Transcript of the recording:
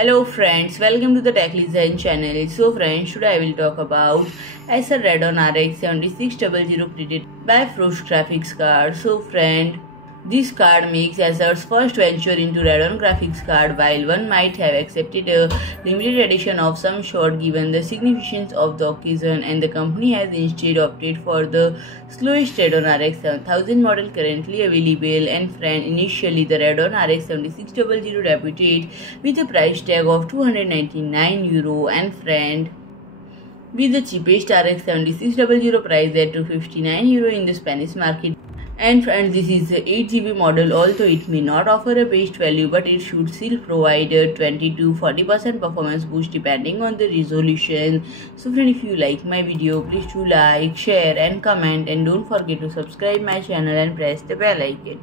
Hello friends, welcome to the Tech Design channel. So friends, today I will talk about Acer Radeon RX 7600 Predator BiFrost graphics card. So friend, this card makes Acer's first venture into Radeon graphics card. While one might have accepted a limited edition of some sort given the significance of the occasion, and the company has instead opted for the slowest Radeon RX 7000 model currently available. And friend, initially the Radeon RX 7600 debuted with a price tag of €299, and friend, with the cheapest RX 7600 price at €259 in the Spanish market. And friends, this is the 8GB model. Although it may not offer a best value, but it should still provide a 20 to 40% performance boost depending on the resolution. So friend, if you like my video, please do like, share and comment, and don't forget to subscribe my channel and press the bell icon.